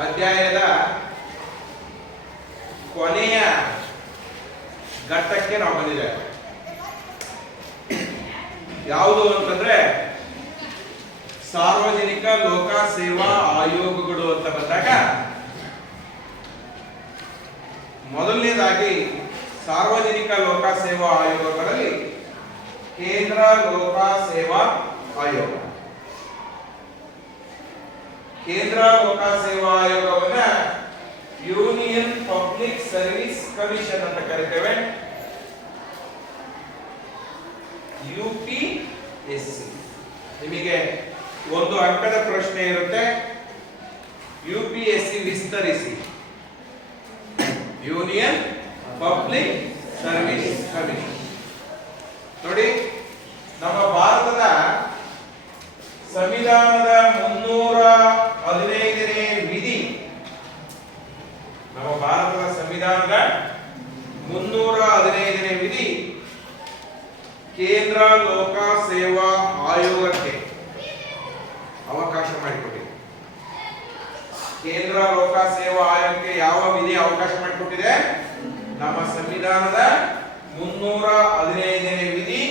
ಅಧ್ಯಾಯದ ಕೊನೆಯ ಘಟ್ಟಕ್ಕೆ ನಾವು ಬಂದಿದ್ದೇವೆ. ಯಾವುದು ಅಂತಂದ್ರೆ ಸಾರ್ವಜನಿಕ ಲೋಕ ಸೇವಾ ಆಯೋಗಗಳು ಅಂತ ಬಂದಾಗ ಮೊದಲನೇದಾಗಿ ಸಾರ್ವಜನಿಕ ಲೋಕ ಸೇವಾ ಆಯೋಗಗಳಲ್ಲಿ ಕೇಂದ್ರ ಲೋಕ ಸೇವಾ ಆಯೋಗ. ಕೇಂದ್ರ ಲೋಕ ಸೇವಾ ಆಯೋಗವನ್ನ ಯೂನಿಯನ್ ಪಬ್ಲಿಕ್ ಸರ್ವಿಸ್ ಕಮಿಷನ್ ಅಂತ ಕರಿತೇವೆ, UPSC. ನಿಮಗೆ ಒಂದು ಅಂಕದ ಪ್ರಶ್ನೆ ಇರುತ್ತೆ, UPSC ವಿಸ್ತರಿಸಿ. Union public service commission. ನೋಡಿ, ನಮ್ಮ ಭಾರತದ ಸಂವಿಧಾನದ 315ನೇ ವಿಧಿ, ನಮ್ಮ ಭಾರತದ ಸಂವಿಧಾನದ 315ನೇ ವಿಧಿ ಕೇಂದ್ರ ಲೋಕ ಸೇವಾ ಆಯೋಗಕ್ಕೆ ಅವಕಾಶ ಮಾಡಿಕೊಟ್ಟಿದೆ. ಕೇಂದ್ರ ಲೋಕ ಸೇವಾ ಆಯೋಗಕ್ಕೆ ಯಾವ ವಿಧಿ ಅವಕಾಶ ಮಾಡಿಕೊಟ್ಟಿದೆ? ನಮ್ಮ ಸಂವಿಧಾನದ 315ನೇ ವಿಧಿ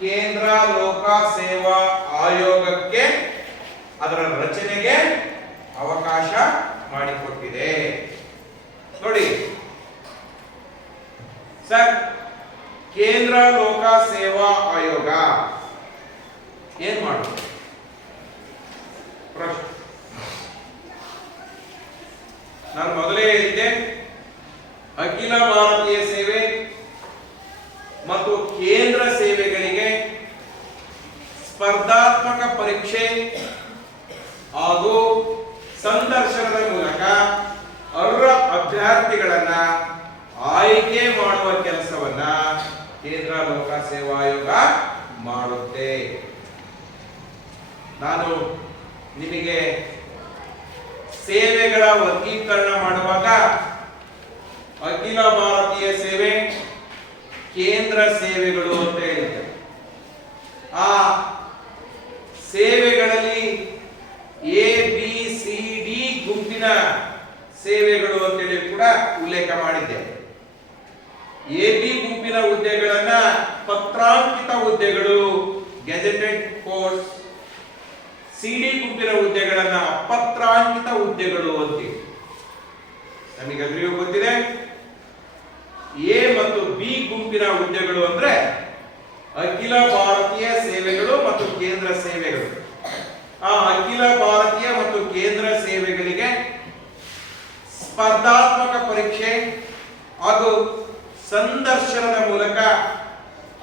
ಕೇಂದ್ರ ಲೋಕ ಸೇವಾ ಆಯೋಗಕ್ಕೆ ಅದರ ರಚನೆಗೆ ಅವಕಾಶ ಮಾಡಿಕೊಟ್ಟಿದೆ. ನೋಡಿ ಸರ್, ಕೇಂದ್ರ ಲೋಕ ಸೇವಾ ಆಯೋಗ ಏನ್ ಮಾಡುತ್ತೆ? ಪ್ರಶ್ನೆ ನಾನು ಮೊದಲೇ ಹೇಳಿದ್ದೆ, ಅಖಿಲ ಭಾರತೀಯ ಸೇವೆ ಮತ್ತು ಕೇಂದ್ರ ಸೇವೆಗಳಿಗೆ ಸ್ಪರ್ಧಾತ್ಮಕ ಪರೀಕ್ಷೆ ಹಾಗೂ ಸಂದರ್ಶನದ ಮೂಲಕ ಅರ್ಹ ಅಭ್ಯರ್ಥಿಗಳನ್ನ ಆಯ್ಕೆ ಮಾಡುವ ಕೆಲಸವನ್ನ ಕೇಂದ್ರ ಲೋಕ ಸೇವಾ ಆಯೋಗ ಮಾಡುತ್ತೆ. ನಾನು ನಿಮಗೆ ಸೇವೆಗಳ ವರ್ಗೀಕರಣ ಮಾಡುವಾಗ ಅಖಿಲ ಭಾರತೀಯ ಸೇವೆ, ಕೇಂದ್ರ ಸೇವೆಗಳು ಅಂತ ಹೇಳಿದೆ. ಆ ಸೇವೆಗಳಲ್ಲಿ ABCD ಗುಂಪಿನ ಸೇವೆಗಳು ಅಂತೇಳಿ ಕೂಡ ಉಲ್ಲೇಖ ಮಾಡಿದ್ದೆ. AB ಗುಂಪಿನ ಹುದ್ದೆಗಳನ್ನ ಪತ್ರಾಂಕಿತ ಹುದ್ದೆಗಳು, ಗೆಜೆಟೆಡ್ ಪೋಸ್ಟ್. CD ಗುಂಪಿನ ಹುದ್ದೆಗಳನ್ನ ಅಪತ್ರಾಂಕಿತ ಹುದ್ದೆಗಳು ಅಂತೀವಿ. ನಮಗೆಲ್ಲರಿಗೂ ಗೊತ್ತಿದೆ, A ಮತ್ತು B ಗುಂಪಿನ ಹುದ್ದೆಗಳು ಅಂದ್ರೆ ಅಖಿಲ ಭಾರತೀಯ ಸೇವೆಗಳು ಮತ್ತು ಕೇಂದ್ರ ಸೇವೆಗಳು. ಆ ಅಖಿಲ ಭಾರತೀಯ ಮತ್ತು ಕೇಂದ್ರ ಸೇವೆಗಳಿಗೆ ಸ್ಪರ್ಧಾತ್ಮಕ ಪರೀಕ್ಷೆ ಹಾಗೂ ಸಂದರ್ಶನದ ಮೂಲಕ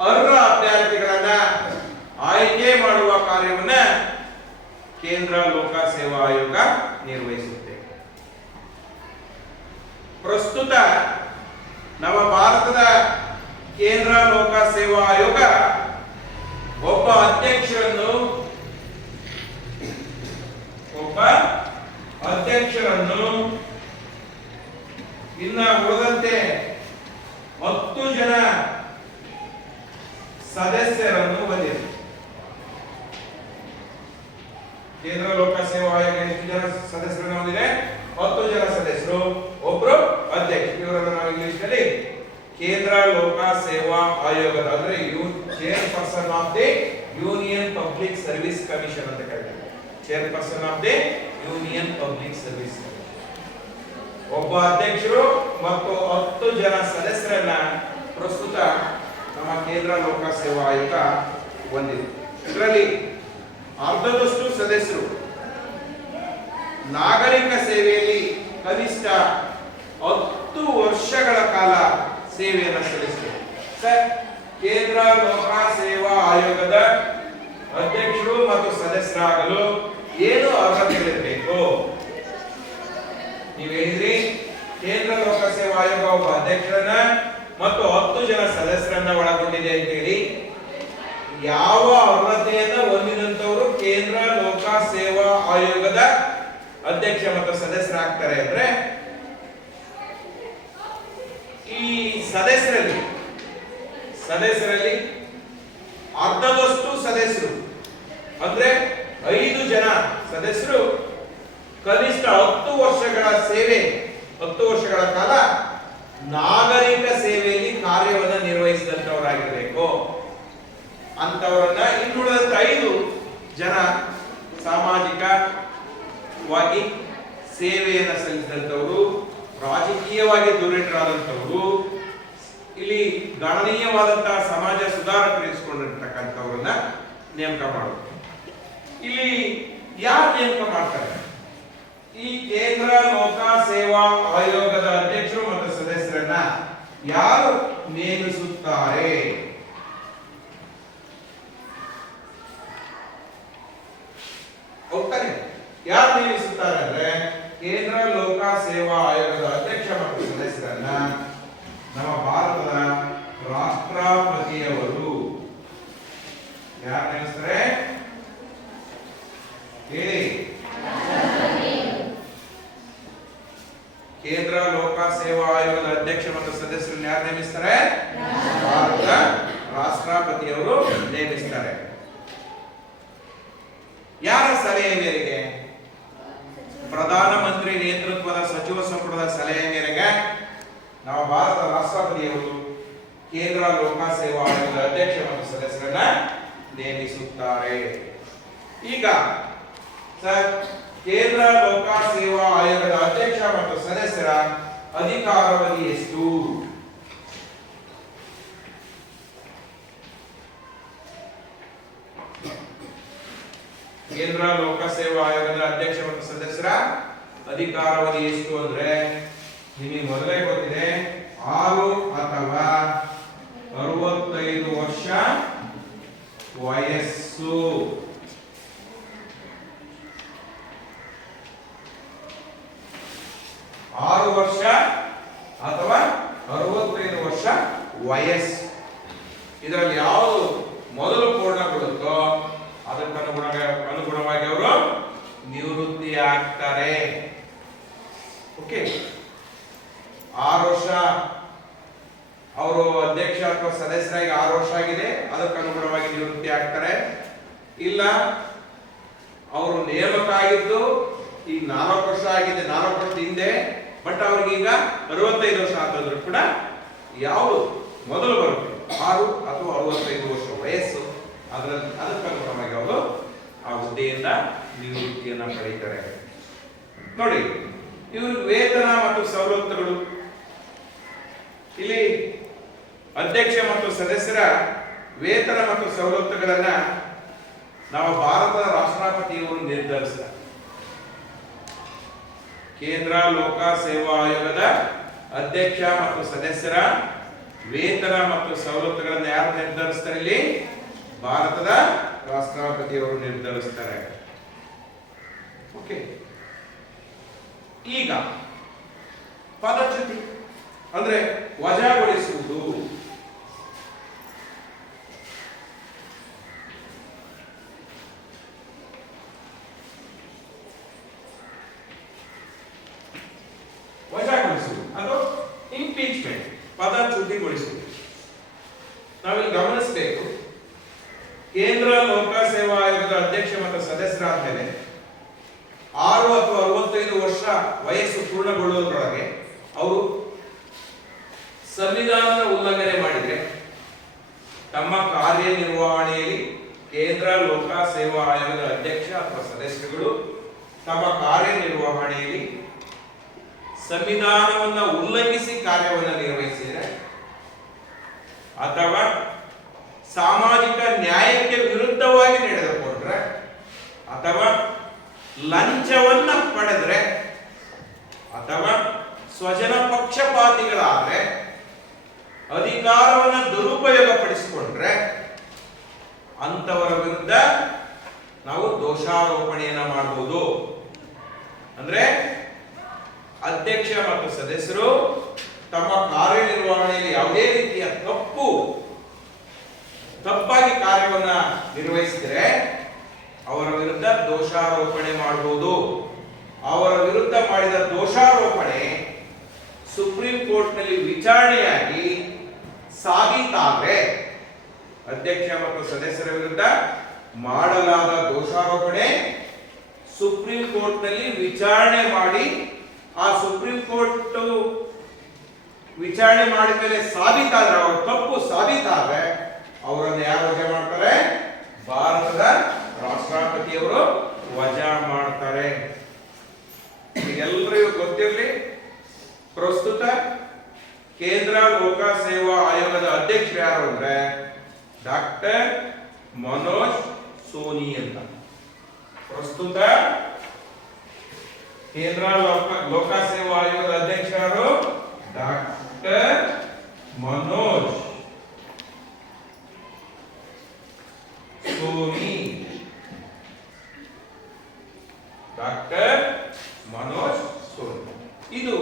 ಅರ್ಹ ಅಭ್ಯರ್ಥಿಗಳನ್ನ ಆಯ್ಕೆ ಮಾಡುವ ಕಾರ್ಯವನ್ನ ಕೇಂದ್ರ ಲೋಕ ಸೇವಾ ಆಯೋಗ ನಿರ್ವಹಿಸುತ್ತೆ. ಪ್ರಸ್ತುತ ನಮ್ಮ ಭಾರತದ ಕೇಂದ್ರ ಲೋಕ ಸೇವಾ ಆಯೋಗ ಒಬ್ಬ ಅಧ್ಯಕ್ಷರನ್ನು ಇನ್ನ ಉಳಿದಂತೆ 10 ಜನ ಸದಸ್ಯರನ್ನು ಹೊಂದಿದೆ. ಕೇಂದ್ರ ಲೋಕ ಸೇವಾ ಆಯೋಗ ಎಷ್ಟು ಜನ ಸದಸ್ಯರನ್ನು ಹೊಂದಿದೆ? 10 ಜನ ಸದಸ್ಯರು, ಒಬ್ರು ಅಧ್ಯಕ್ಷ. ಇವರನ್ನು ನಾವು ಇಂಗ್ಲಿಷ್ ನಲ್ಲಿ ಕೇಂದ್ರ ಲೋಕ ಸೇವಾ ಆಯೋಗದ ಅಂದ್ರೆ chairperson of the union public service commission ಅಂತ ಕರೀತಾರೆ. Chairperson of the union public service. ಒಬ್ಬ ಅಧ್ಯಕ್ಷರು ಮತ್ತು 10 ಜನ ಸದಸ್ಯರನ್ನ ಪ್ರಸ್ತುತ ನಮ್ಮ ಕೇಂದ್ರ ಲೋಕ ಸೇವಾ ಆಯೋಗ ಹೊಂದಿದೆ. ಇದರಲ್ಲಿ ಅರ್ಧದಷ್ಟು ಸದಸ್ಯರು ನಾಗರಿಕ ಸೇವೆಯಲ್ಲಿ ಕನಿಷ್ಠ 10 ವರ್ಷಗಳ ಕಾಲ ಸೇವೆಯನ್ನು ಸಲ್ಲಿಸಿದೆ. ಸರ್, ಕೇಂದ್ರ ಲೋಕ ಸೇವಾ ಆಯೋಗದ ಅಧ್ಯಕ್ಷರು ಮತ್ತು ಸದಸ್ಯರಾಗಲು ಏನು ಅರ್ಹತೆಗಳಿರಬೇಕು? ನೀವು ಹೇಳಿದ್ರಿ, ಕೇಂದ್ರ ಲೋಕ ಸೇವಾ ಆಯೋಗ ಒಬ್ಬ ಅಧ್ಯಕ್ಷರನ್ನ ಮತ್ತು 10 ಜನ ಸದಸ್ಯರನ್ನ ಒಳಗೊಂಡಿದೆ ಅಂತ ಹೇಳಿ. ಯಾವ ಅರ್ಹತೆಯನ್ನ ಹೊಂದಿದಂತವರು ಕೇಂದ್ರ ಲೋಕ ಸೇವಾ ಆಯೋಗದ ಅಧ್ಯಕ್ಷ ಮತ್ತು ಸದಸ್ಯರಾಗ್ತಾರೆ ಅಂದ್ರೆ, ಈ ಸದಸ್ಯರಲ್ಲಿ ಅರ್ಧದಷ್ಟು ಸದಸ್ಯರು ಅಂದ್ರೆ 5 ಜನ ಸದಸ್ಯರು ಕನಿಷ್ಠ 10 ವರ್ಷಗಳ ಸೇವೆ, 10 ವರ್ಷಗಳ ಕಾಲ ನಾಗರಿಕ ಸೇವೆಯಲ್ಲಿ ಕಾರ್ಯವನ್ನು ನಿರ್ವಹಿಸಿದಂತವರಾಗಿರಬೇಕು. ಅಂತವರನ್ನ ಇನ್ನುಳಿದಂತ 5 ಜನ ಸಾಮಾಜಿಕವಾಗಿ ಸೇವೆಯನ್ನು ಸಲ್ಲಿಸಿದಂತವರು, ರಾಜಕೀಯವಾಗಿ ಧುರೀಣರಾದಂತವರು, ಇಲ್ಲಿ ಗಣನೀಯವಾದಂತಹ ಸಮಾಜ ಸುಧಾರಕರಿಸಿಕೊಂಡಿರ್ತಕ್ಕಂಥವ್ರನ್ನ ನೇಮಕ ಮಾಡೋದು. ಇಲ್ಲಿ ಯಾರು ನೇಮಕ ಮಾಡ್ತಾರೆ? ಈ ಕೇಂದ್ರ ಲೋಕ ಸೇವಾ ಆಯೋಗದ ಅಧ್ಯಕ್ಷರು ಮತ್ತು ಸದಸ್ಯರನ್ನ ಯಾರು ನೇಮಿಸುತ್ತಾರೆ? ಹೋಗ್ತಾನೆ. ಯಾರು ನೇಮಿಸುತ್ತಾರೆ ಅಂದ್ರೆ ಕೇಂದ್ರ ಲೋಕ ಸೇವಾ ಆಯೋಗದ ಅಧ್ಯಕ್ಷ ಮತ್ತು ಸದಸ್ಯರನ್ನ ನಮ್ಮ ಭಾರತದ ರಾಷ್ಟ್ರಪತಿಯವರು ಯಾರು ನೇಮಿಸ್ತಾರೆ ಹೇಳಿ? ಕೇಂದ್ರ ಲೋಕ ಸೇವಾ ಆಯೋಗದ ಅಧ್ಯಕ್ಷ ಮತ್ತು ಸದಸ್ಯರನ್ನು ಯಾರು ನೇಮಿಸ್ತಾರೆ? ಭಾರತದ ರಾಷ್ಟ್ರಪತಿಯವರು ನೇಮಿಸ್ತಾರೆ. ಯಾರ ಸಲಹೆ ಮೇರೆಗೆ? ಪ್ರಧಾನಮಂತ್ರಿ ನೇತೃತ್ವದ ಸಚಿವ ಸಂಪುಟದ ಸಲಹೆ ಮೇರೆಗೆ ನಮ್ಮ ಭಾರತ ರಾಷ್ಟ್ರಪತಿಯವರು ಕೇಂದ್ರ ಲೋಕ ಸೇವಾ ಆಯೋಗದ ಅಧ್ಯಕ್ಷ ಮತ್ತು ಸದಸ್ಯರನ್ನ ನೇಮಿಸುತ್ತಾರೆ. ಈಗ ಸರ್, ಕೇಂದ್ರ ಲೋಕ ಸೇವಾ ಆಯೋಗದ ಅಧ್ಯಕ್ಷ ಮತ್ತು ಸದಸ್ಯರ ಅಧಿಕಾರಾವಧಿ ಎಷ್ಟು? ಕೇಂದ್ರ ಲೋಕ ಸೇವಾ ಆಯೋಗದ ಅಧ್ಯಕ್ಷ ಮತ್ತು ಸದಸ್ಯರ ಅಧಿಕಾರಾವಧಿ ಎಷ್ಟು ಅಂದ್ರೆ ನಿಮಗೆ ಮೊದಲೇ ಗೊತ್ತಿದೆ, 6 ಅಥವಾ 65 ವರ್ಷ ವಯಸ್ಸು. 6 ವರ್ಷ ಅಥವಾ 65 ವರ್ಷ ವಯಸ್ಸು. ಇದರಲ್ಲಿ ಯಾವುದು ಮೊದಲು ಪೂರ್ಣಗೊಳ್ಳುತ್ತೋ ಅದಕ್ಕೆ ಅನುಗುಣವಾಗಿ ಅವರು ನಿವೃತ್ತಿ ಆಗ್ತಾರೆ. ಓಕೆ, 6 ವರ್ಷ ಅವರು ಅಧ್ಯಕ್ಷ ಅಥವಾ ಸದಸ್ಯರಾಗಿ 6 ವರ್ಷ ಆಗಿದೆ, ಅದಕ್ಕೆ ಅನುಗುಣವಾಗಿ ನಿವೃತ್ತಿ ಆಗ್ತಾರೆ. ಇಲ್ಲ ಅವರು ನೇಮಕ ಆಗಿದ್ದು ಈಗ 4 ವರ್ಷ ಆಗಿದೆ, 4 ವರ್ಷದ ಹಿಂದೆ, ಬಟ್ ಅವ್ರಿಗೀಗ 65 ವರ್ಷ ಆದರೂ ಕೂಡ ಯಾವುದು ಮೊದಲು ಬರುತ್ತೆ 6 ಅಥವಾ 65 ವರ್ಷ ವಯಸ್ಸು, ಅದಕ್ಕೆ ಅನುಗುಣವಾಗಿ ಅವರು ಆ ಹುದ್ದೆಯಿಂದ ನಿವೃತ್ತಿಯನ್ನ ಪಡೆಯುತ್ತಾರೆ. ನೋಡಿ, ಇವ್ರಿಗೆ ವೇತನ ಮತ್ತು ಸವಲತ್ತುಗಳು. ಇಲ್ಲಿ ಅಧ್ಯಕ್ಷ ಮತ್ತು ಸದಸ್ಯರ ವೇತನ ಮತ್ತು ಸವಲತ್ತುಗಳನ್ನ ನಾವು ಭಾರತದ ರಾಷ್ಟ್ರಪತಿಯವರು ನಿರ್ಧರಿಸ್ತಾರೆ. ಕೇಂದ್ರ ಲೋಕ ಸೇವಾ ಆಯೋಗದ ಅಧ್ಯಕ್ಷ ಮತ್ತು ಸದಸ್ಯರ ವೇತನ ಮತ್ತು ಸವಲತ್ತುಗಳನ್ನು ಯಾರು ನಿರ್ಧರಿಸ್ತಾರೆ? ಇಲ್ಲಿ ಭಾರತದ ರಾಷ್ಟ್ರಪತಿಯವರು ನಿರ್ಧರಿಸ್ತಾರೆ. ಓಕೆ, ಈಗ ಪದಚ್ಯುತಿ ಅಂದ್ರೆ ವಜಾಗೊಳಿಸುವುದು. ವಜಾಗೊಳಿಸುವುದು ಅದು ಇಂಪೀಚ್ಮೆಂಟ್, ಪದಚ್ಯುತಿಗೊಳಿಸುವುದು. ನಾವಿಲ್ಲಿ ಗಮನಿಸಬೇಕು, ಕೇಂದ್ರ ಲೋಕ ಸೇವಾ ಆಯೋಗದ ಅಧ್ಯಕ್ಷ ಮತ್ತು ಸದಸ್ಯರಾದ್ಮೇಲೆ 6 ಅಥವಾ 65 ವರ್ಷ ವಯಸ್ಸು ಪೂರ್ಣಗೊಳ್ಳುವುದರೊಳಗೆ ಅವರು ಸಂವಿಧಾನದ ಉಲ್ಲಂಘನೆ ಮಾಡಿದರೆ ತಮ್ಮ ಕಾರ್ಯನಿರ್ವಹಣೆಯಲ್ಲಿ ಕೇಂದ್ರ ಲೋಕ ಸೇವಾ ಆಯೋಗದ ಅಧ್ಯಕ್ಷ ಅಥವಾ ಸದಸ್ಯರುಗಳು ತಮ್ಮ ಕಾರ್ಯನಿರ್ವಹಣೆಯಲ್ಲಿ ಸಂವಿಧಾನವನ್ನು ಉಲ್ಲಂಘಿಸಿ ಕಾರ್ಯವನ್ನು ನಿರ್ವಹಿಸಿದರೆ ಅಥವಾ ಸಾಮಾಜಿಕ ನ್ಯಾಯಕ್ಕೆ ವಿರುದ್ಧವಾಗಿ ನಡೆದುಕೊಂಡ್ರೆ ಅಥವಾ ಲಂಚವನ್ನ ಪಡೆದ್ರೆ ಅಥವಾ ಸ್ವಜನ ಪಕ್ಷಪಾತಿಗಳಾದ್ರೆ ಅಧಿಕಾರವನ್ನು ದುರುಪಯೋಗ ಪಡಿಸಿಕೊಂಡ್ರೆ ಅಂತವರ ವಿರುದ್ಧ ನಾವು ದೋಷಾರೋಪಣೆಯನ್ನ ಮಾಡಬಹುದು. ಅಂದ್ರೆ ಅಧ್ಯಕ್ಷ ಮತ್ತು ಸದಸ್ಯರು ತಮ್ಮ ಕಾರ್ಯನಿರ್ವಹಣೆಯಲ್ಲಿ ಯಾವುದೇ ರೀತಿಯ ತಪ್ಪಾಗಿ ಕಾರ್ಯವನ್ನ ನಿರ್ವಹಿಸಿದರೆ ಅವರ ವಿರುದ್ಧ ದೋಷಾರೋಪಣೆ ಮಾಡಬಹುದು. ಅವರ ವಿರುದ್ಧ ಮಾಡಿದ ದೋಷಾರೋಪಣೆ ಸುಪ್ರೀಂ ಕೋರ್ಟ್ ನಲ್ಲಿ ವಿಚಾರಣೆಯಾಗಿ ಸಾಬೀತಾದರೆ ಅಧ್ಯಕ್ಷ ಮತ್ತು ಸದಸ್ಯರ ವಿರುದ್ಧ ಮಾಡಲಾದ ದೋಷಾರೋಪಣೆ ಸುಪ್ರೀಂ ಕೋರ್ಟ್ ನಲ್ಲಿ ವಿಚಾರಣೆ ಮಾಡಿ ಆ ಸುಪ್ರೀಂ ಕೋರ್ಟ್ ವಿಚಾರಣೆ ಮಾಡಿದ ಮೇಲೆ ಸಾಬೀತಾದ್ರೆ ಅವ್ರ ತಪ್ಪು ಸಾಬೀತಾದ್ರೆ ಅವರನ್ನು ಯಾರು ವಜಾ ಮಾಡ್ತಾರೆ? ಭಾರತದ ರಾಷ್ಟ್ರಪತಿಯವರು ವಜಾ ಮಾಡ್ತಾರೆ. ಎಲ್ಲರಿಗೂ ಗೊತ್ತಿರಲಿ, ಪ್ರಸ್ತುತ ಕೇಂದ್ರ ಲೋಕ ಸೇವಾ ಆಯೋಗದ ಅಧ್ಯಕ್ಷರು ಯಾರು ಅಂದ್ರೆ ಡಾಕ್ಟರ್ ಮನೋಜ್ ಸೋನಿ ಅಂತ. ಪ್ರಸ್ತುತ ಕೇಂದ್ರ ಲೋಕ ಸೇವಾ ಆಯೋಗದ ಅಧ್ಯಕ್ಷರು ಡಾಕ್ಟರ್ ಮನೋಜ್ ಸೋನಿ. ಡಾಕ್ಟರ್ ಮನೋಜ್ ಸೋನಿ. ಇದು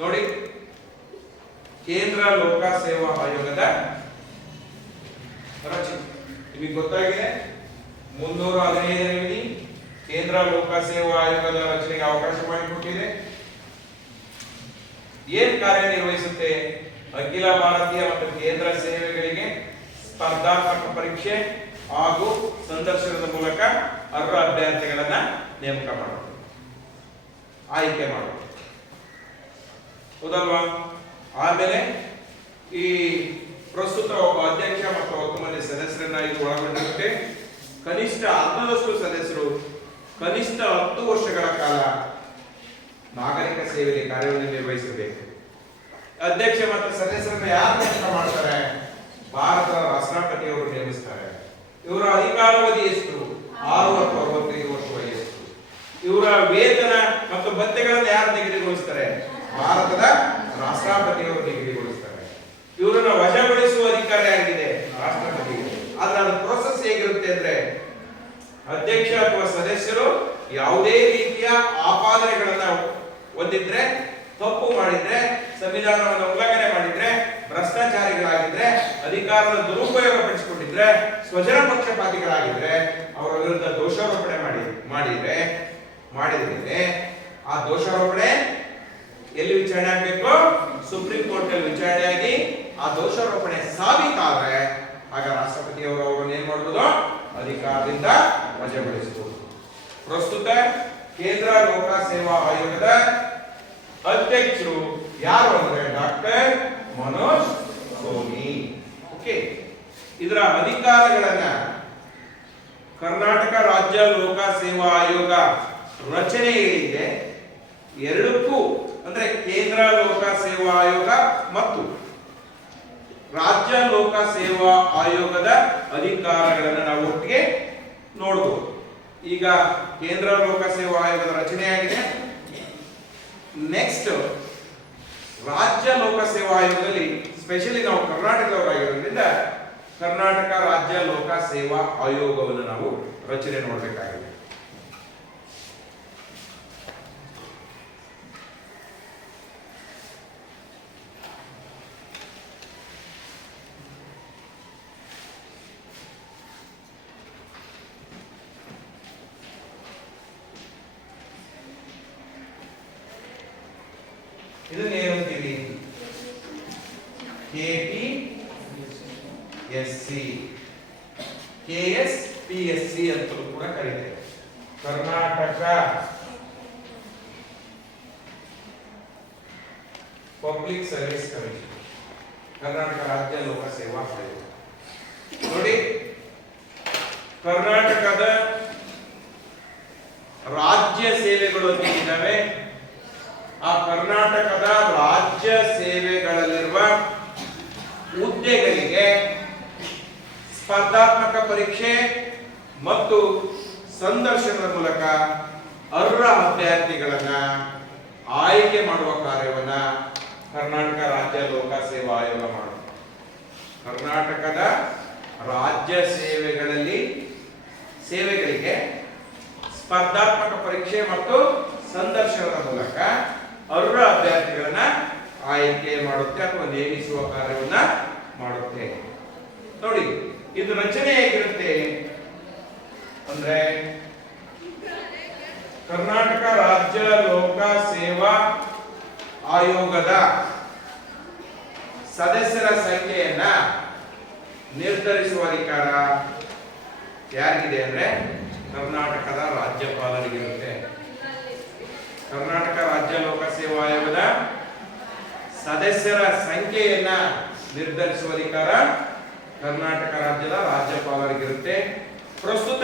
ನೋಡಿ ಕೇಂದ್ರ ಲೋಕ ಸೇವಾ ಆಯೋಗದ ರಚನೆ. ನಿಮಗೆ ಗೊತ್ತಾಗಿದೆ 315ನೇ ವಿಧಿ ಕೇಂದ್ರ ಲೋಕ ಸೇವಾ ಆಯೋಗದ ರಚನೆಗೆ ಅವಕಾಶ ಮಾಡಿಕೊಟ್ಟಿದೆ. ಏನ್ ಕಾರ್ಯನಿರ್ವಹಿಸುತ್ತೆ? ಅಖಿಲ ಭಾರತೀಯ ಮತ್ತು ಕೇಂದ್ರ ಸೇವೆಗಳಿಗೆ ಸ್ಪರ್ಧಾತ್ಮಕ ಪರೀಕ್ಷೆ ಹಾಗೂ ಸಂದರ್ಶನದ ಮೂಲಕ ಅರ್ಹ ಅಭ್ಯರ್ಥಿಗಳನ್ನ ನೇಮಕ ಮಾಡೋದು, ಆಯ್ಕೆ ಮಾಡೋದು, ಹೌದಲ್ವಾ? ಆಮೇಲೆ ಈ ಪ್ರಸ್ತುತ ಒಬ್ಬ ಅಧ್ಯಕ್ಷ ಮತ್ತು 10 ಮಂದಿ ಸದಸ್ಯರನ್ನ ಇದು ಒಳಗೊಂಡಿರುತ್ತೆ. ಕನಿಷ್ಠ ಅರ್ಧದಷ್ಟು ಸದಸ್ಯರು ಕನಿಷ್ಠ 10 ವರ್ಷಗಳ ಕಾಲ ನಾಗರಿಕ ಸೇವೆಯಲ್ಲಿ ಕಾರ್ಯವನ್ನು ನಿರ್ವಹಿಸಬೇಕು. ಅಧ್ಯಕ್ಷ ಮತ್ತು ಸದಸ್ಯರನ್ನ ಯಾರು ನೇಮಕ ಮಾಡ್ತಾರೆ? ಭಾರತದ ರಾಷ್ಟ್ರಪತಿಯವರು ನೇಮಿಸ್ತಾರೆ. ಇವರ ಅಧಿಕಾರಾವಧಿ ಎಷ್ಟು? 60-65 ವರ್ಷ ವಯಸ್ಸು. ಇವರ ವೇತನ ಮತ್ತು ಭತ್ಯೆಗಳನ್ನು ಯಾರು ನಿಗದಿಗೊಳಿಸ್ತಾರೆ? ಭಾರತದ ರಾಷ್ಟ್ರಪತಿಯವರು ನಿಗದಿಗೊಳಿಸ್ತಾರೆ. ಇವರನ್ನ ವಜಾಗೊಳಿಸುವ ಅಧಿಕಾರ ಯಾರಿಗಿದೆ? ರಾಷ್ಟ್ರಪತಿಗೆ. ಆದ್ರೆ ಅದು ಪ್ರೋಸೆಸ್ ಹೇಗಿರುತ್ತೆ ಅಂದ್ರೆ, ಅಧ್ಯಕ್ಷ ಅಥವಾ ಸದಸ್ಯರು ಯಾವುದೇ ರೀತಿಯ ಆಪಾದನೆಗಳನ್ನ ಹೊಂದಿದ್ರೆ, ತಪ್ಪು ಮಾಡಿದ್ರೆ, ಸಂವಿಧಾನವನ್ನು ಉಲ್ಲಂಘನೆ ಮಾಡಿದ್ರೆ, ಭ್ರಷ್ಟಾಚಾರಿಗಳಾಗಿದ್ರೆ, ಅಧಿಕಾರದ ದುರುಪಯೋಗ ಪಡಿಸಿಕೊಂಡಿದ್ರೆ, ಸ್ವಜನ ಪಕ್ಷಪಾತಿಗಳಾಗಿದ್ರೆ, ಅವರ ವಿರುದ್ಧ ದೋಷಾರೋಪಣೆ ಮಾಡಿದ್ರೆ ಆ ದೋಷಾರೋಪಣೆ ಎಲ್ಲಿ ವಿಚಾರಣೆ ಆಗಬೇಕು? ಸುಪ್ರೀಂ ಕೋರ್ಟ್ ನಲ್ಲಿ ವಿಚಾರಣೆಯಾಗಿ ಆ ದೋಷಾರೋಪಣೆ ಸಾಬೀತಾದ್ರೆ ಆಗ ರಾಷ್ಟ್ರಪತಿಯವರು ಅವರನ್ನು ಏನ್ ಮಾಡಬಹುದು? ಅಧಿಕಾರದಿಂದ ವಜಾಗೊಳಿಸಬಹುದು. ಪ್ರಸ್ತುತ ಕೇಂದ್ರ ಲೋಕ ಸೇವಾ ಆಯೋಗದ ಅಧ್ಯಕ್ಷರು ಯಾರು ಅಂದ್ರೆ ಡಾಕ್ಟರ್ ಮನೋಜ್ ಸೋನಿ. ಓಕೆ, ಇದರ ಅಧಿಕಾರಗಳನ್ನ ಕರ್ನಾಟಕ ರಾಜ್ಯ ಲೋಕ ಸೇವಾ ಆಯೋಗ ರಚನೆ ಏನಿದೆ ಎರಡಕ್ಕೂ ಅಂದ್ರೆ ಕೇಂದ್ರ ಲೋಕ ಸೇವಾ ಆಯೋಗ ಮತ್ತು ರಾಜ್ಯ ಲೋಕ ಸೇವಾ ಆಯೋಗದ ಅಧಿಕಾರಗಳನ್ನು ನಾವು ಒಟ್ಟಿಗೆ ನೋಡಬಹುದು. ಈಗ ಕೇಂದ್ರ ಲೋಕ ಸೇವಾ ಆಯೋಗದ ರಚನೆ ಆಗಿದೆ. ನೆಕ್ಸ್ಟ್ ರಾಜ್ಯ ಲೋಕ ಸೇವಾ ಆಯೋಗದಲ್ಲಿ ಸ್ಪೆಷಲಿ ನಾವು ಕರ್ನಾಟಕದವರಾಗಿರೋದ್ರಿಂದ ಕರ್ನಾಟಕ ರಾಜ್ಯ ಲೋಕ ಸೇವಾ ಆಯೋಗವನ್ನು ನಾವು ರಚನೆ ನೋಡಬೇಕಾಗಿದೆ. ಇದನ್ನ ಏನಂತೀವಿ? ಕೆಪಿಎಸ್ಸಿ, ಕೆಎಸ್ಪಿಎಸ್ಸಿ ಅಂತಲೂ ಕೂಡ ಕರೀತಾರೆ. Karnataka public service commission, Karnataka ರಾಜ್ಯ ಲೋಕ ಸೇವಾ ಆಯೋಗ. ನೋಡಿ, ಕರ್ನಾಟಕದ ರಾಜ್ಯ ಸೇವೆಗಳು ಇದ್ದಾವೆ. ಆ ಕರ್ನಾಟಕದ ರಾಜ್ಯ ಸೇವೆಗಳಲ್ಲಿರುವ ಹುದ್ದೆಗಳಿಗೆ ಸ್ಪರ್ಧಾತ್ಮಕ ಪರೀಕ್ಷೆ ಮತ್ತು ಸಂದರ್ಶನದ ಮೂಲಕ ಅರ್ಹ ಅಭ್ಯರ್ಥಿಗಳನ್ನ ಆಯ್ಕೆ ಮಾಡುವ ಕಾರ್ಯವನ್ನ ಕರ್ನಾಟಕ ರಾಜ್ಯ ಲೋಕ ಸೇವಾ ಆಯೋಗ ಮಾಡುತ್ತೆ. ಕರ್ನಾಟಕದ ರಾಜ್ಯ ಸೇವೆಗಳಿಗೆ ಸ್ಪರ್ಧಾತ್ಮಕ ಪರೀಕ್ಷೆ ಮತ್ತು ಸಂದರ್ಶನದ ಮೂಲಕ ಅರ್ಹ ಅಭ್ಯರ್ಥಿಗಳನ್ನ ಆಯ್ಕೆ ಮಾಡುತ್ತೆ ಅಥವಾ ನೇಮಿಸುವ ಕಾರ್ಯವನ್ನ ಮಾಡುತ್ತೆ. ನೋಡಿ, ಇದು ರಚನೆ ಹೇಗಿರುತ್ತೆ ಅಂದ್ರೆ, ಕರ್ನಾಟಕ ರಾಜ್ಯ ಲೋಕ ಸೇವಾ ಆಯೋಗದ ಸದಸ್ಯರ ಸಂಖ್ಯೆಯನ್ನ ನಿರ್ಧರಿಸುವ ಅಧಿಕಾರ ಯಾರಿಗಿದೆ ಅಂದ್ರೆ ಕರ್ನಾಟಕದ ರಾಜ್ಯಪಾಲರಿಗಿರುತ್ತೆ. ಕರ್ನಾಟಕ ರಾಜ್ಯ ಲೋಕಸೇವಾ ಆಯೋಗದ ಸದಸ್ಯರ ಸಂಖ್ಯೆಯನ್ನ ನಿರ್ಧರಿಸುವ ಅಧಿಕಾರ ಕರ್ನಾಟಕ ರಾಜ್ಯದ ರಾಜ್ಯಪಾಲರಿಗಿರುತ್ತೆ. ಪ್ರಸ್ತುತ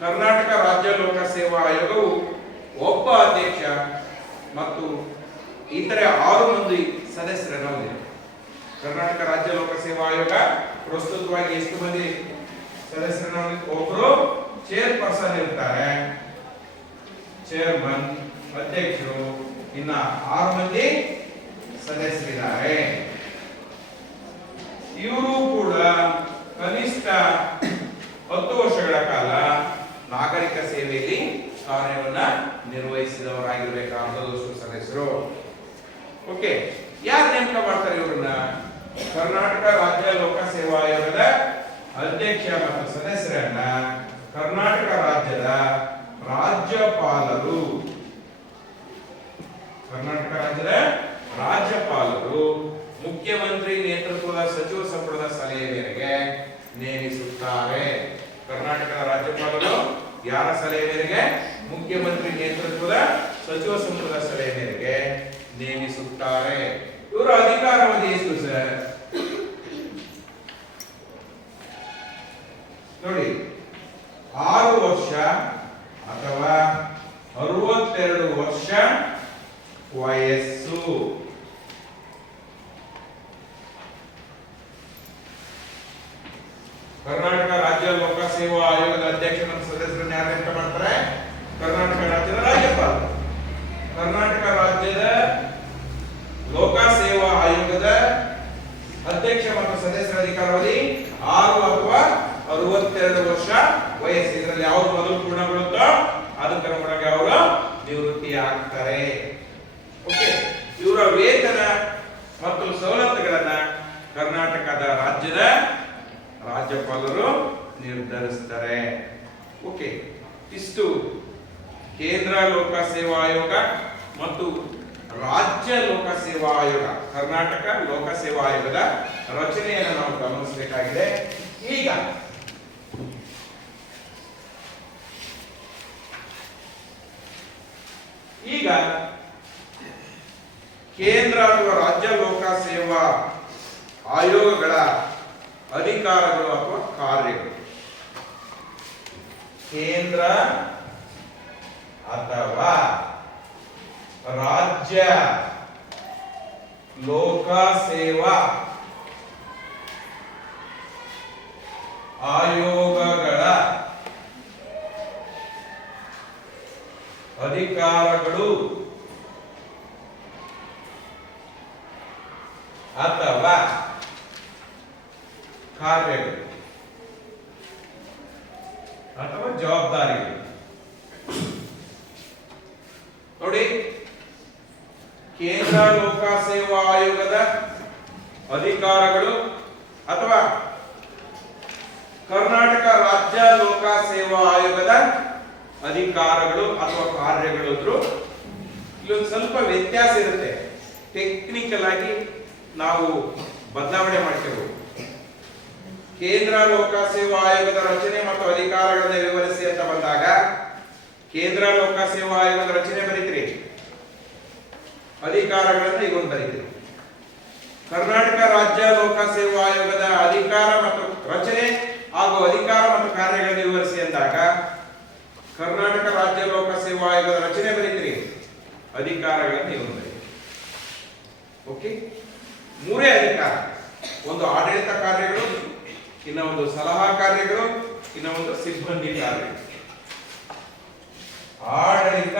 ಕರ್ನಾಟಕ ರಾಜ್ಯ ಲೋಕಸೇವಾ ಆಯೋಗವು ಒಬ್ಬ ಅಧ್ಯಕ್ಷ ಮತ್ತು ಇತರೆ 6 ಮಂದಿ ಸದಸ್ಯರನ್ನು ಹೊಂದಿದೆ. ಕರ್ನಾಟಕ ರಾಜ್ಯ ಲೋಕಸೇವಾ ಆಯೋಗ ಪ್ರಸ್ತುತವಾಗಿ ಎಷ್ಟು ಮಂದಿ ಸದಸ್ಯರನ್ನು ಹೊಂದಿದೆ? ಒಬ್ಬರು ಚೇರ್ಪರ್ಸನ್ ಇರ್ತಾರೆ, ಚೇರ್ಮನ್, ಅಧ್ಯಕ್ಷರು, ಇನ್ನ 6 ಮಂದಿ ಸದಸ್ಯರಿದ್ದಾರೆ. ಇವರು ಕೂಡ ಕನಿಷ್ಠ 10 ವರ್ಷಗಳ ಕಾಲ ನಾಗರಿಕ ಸೇವೆಯಲ್ಲಿ ಕಾರ್ಯವನ್ನ ನಿರ್ವಹಿಸಿದವರಾಗಿರ್ಬೇಕಾದ ಸದಸ್ಯರು. ಓಕೆ, ಯಾರು ನೇಮಕ ಮಾಡ್ತಾರೆ ಇವ್ರನ್ನ? ಕರ್ನಾಟಕ ರಾಜ್ಯ ಲೋಕಸೇವಾ ಆಯೋಗದ ಅಧ್ಯಕ್ಷ ಮತ್ತು ಸದಸ್ಯರನ್ನ ಕರ್ನಾಟಕ ರಾಜ್ಯದ ರಾಜ್ಯಪಾಲರು, ಕರ್ನಾಟಕ ರಾಜ್ಯದ ರಾಜ್ಯಪಾಲರು ಮುಖ್ಯಮಂತ್ರಿ ನೇತೃತ್ವದ ಸಚಿವ ಸಂಪುಟದ ಸಲಹೆ ಮೇರೆಗೆ ನೇಮಿಸುತ್ತಾರೆ. ಕರ್ನಾಟಕದ ರಾಜ್ಯಪಾಲರು ಯಾರ ಸಲಹೆ ಮೇರೆಗೆ? ಮುಖ್ಯಮಂತ್ರಿ ನೇತೃತ್ವದ ಸಚಿವ ಸಂಪುಟದ ಸಲಹೆ ಮೇರೆಗೆ ನೇಮಿಸುತ್ತಾರೆ. ಇವರ ಅಧಿಕಾರಾವಧಿ ಎಷ್ಟು ಸರ್? ನೋಡಿ, 6 ವರ್ಷ ಅಥವಾ 62 ವರ್ಷ ವಯಸ್ಸು. ಕರ್ನಾಟಕ ರಾಜ್ಯ ಲೋಕಸೇವಾ ಆಯೋಗದ ಅಧ್ಯಕ್ಷ ಮತ್ತು ಸದಸ್ಯರನ್ನು ಯಾರು ನೇಮಕ ಮಾಡ್ತಾರೆ? ಕರ್ನಾಟಕ ರಾಜ್ಯದ ರಾಜ್ಯಪಾಲರು. ಕರ್ನಾಟಕ ರಾಜ್ಯದ ಲೋಕಸೇವಾ ಆಯೋಗದ ಅಧ್ಯಕ್ಷ ಮತ್ತು ಸದಸ್ಯರ ಅಧಿಕಾರಾವಧಿ 6 ಅಥವಾ 62 ವರ್ಷ ವಯಸ್ಸು. ಇದರಲ್ಲಿ ಯಾವುದು ಮೊದಲು ಪೂರ್ಣಗೊಳ್ಳುತ್ತೋ ಅದಕ್ಕನುಗುಣವಾಗಿ ಅವರು ನಿವೃತ್ತಿ ಆಗ್ತಾರೆ. ಓಕೆ, ಇವರ ವೇತನ ಮತ್ತು ಸವಲತ್ತುಗಳನ್ನ ಕರ್ನಾಟಕದ ರಾಜ್ಯದ ರಾಜ್ಯಪಾಲರು ನಿರ್ಧರಿಸುತ್ತಾರೆ. ಓಕೆ, ಇಷ್ಟು ಕೇಂದ್ರ ಲೋಕಸೇವಾ ಆಯೋಗ ಮತ್ತು ರಾಜ್ಯ ಲೋಕಸೇವಾ ಆಯೋಗ, ಕರ್ನಾಟಕ ಲೋಕಸೇವಾ ಆಯೋಗದ ರಚನೆಯನ್ನು ನಾವು ಗಮನಿಸಬೇಕಾಗಿದೆ. ಈಗ ಕೇಂದ್ರ ಅಥವಾ ರಾಜ್ಯ ಲೋಕಸೇವಾ ಆಯೋಗಗಳ ಅಧಿಕಾರಗಳು ಅಥವಾ ಕಾರ್ಯಗಳು. ಕೇಂದ್ರ ಅಥವಾ ರಾಜ್ಯ ಲೋಕಸೇವಾ ಆಯೋಗಗಳ ಅಧಿಕಾರಗಳು ಅಥವಾ ಕಾರ್ಯಗಳು ಅಥವಾ ಜವಾಬ್ದಾರಿಗಳು. ನೋಡಿ, ಕೇಂದ್ರ ಲೋಕಸೇವಾ ಆಯೋಗದ ಅಧಿಕಾರಗಳು ಅಥವಾ ಕರ್ನಾಟಕ ರಾಜ್ಯ ಲೋಕಸೇವಾ ಆಯೋಗದ ಅಧಿಕಾರಗಳು ಅಥವಾ ಕಾರ್ಯಗಳು ಇಲ್ಲೊಂದು ಸ್ವಲ್ಪ ವ್ಯತ್ಯಾಸ ಇರುತ್ತೆ. ಟೆಕ್ನಿಕಲ್ ಆಗಿ ನಾವು ಬದಲಾವಣೆ ಮಾಡ್ತಿರೋದು. ಕೇಂದ್ರ ಲೋಕಸೇವಾ ಆಯೋಗದ ರಚನೆ ಮತ್ತು ಅಧಿಕಾರಗಳನ್ನು ವಿವರಿಸಿ ಅಂತ ಬಂದಾಗ ಕೇಂದ್ರ ಲೋಕಸೇವಾ ಆಯೋಗದ ರಚನೆ ಬರೀತೀರಿ, ಅಧಿಕಾರಗಳನ್ನು ಇಗೊಂಡು ಬರೀತೀರಿ. ಕರ್ನಾಟಕ ರಾಜ್ಯ ಲೋಕಸೇವಾ ಆಯೋಗದ ಅಧಿಕಾರ ಮತ್ತು ರಚನೆ ಹಾಗೂ ಅಧಿಕಾರ ಮತ್ತು ಕಾರ್ಯಗಳನ್ನು ವಿವರಿಸಿ ಅಂದಾಗ ಕರ್ನಾಟಕ ರಾಜ್ಯ ಲೋಕಸೇವಾ ಆಯೋಗದ ರಚನೆ ಬರೀತೀರಿ, ಅಧಿಕಾರಗಳನ್ನು ಇಗೊಂಡು ಬರೀತೀರಿ. ಓಕೆ, 3 ಅಧಿಕಾರ. ಒಂದು ಆಡಳಿತ ಕಾರ್ಯಗಳು, ಇನ್ನ ಒಂದು ಸಲಹಾ ಕಾರ್ಯಗಳು, ಇನ್ನ ಒಂದು ಸಿಬ್ಬಂದಿ ಕಾರ್ಯಗಳು. ಆಡಳಿತ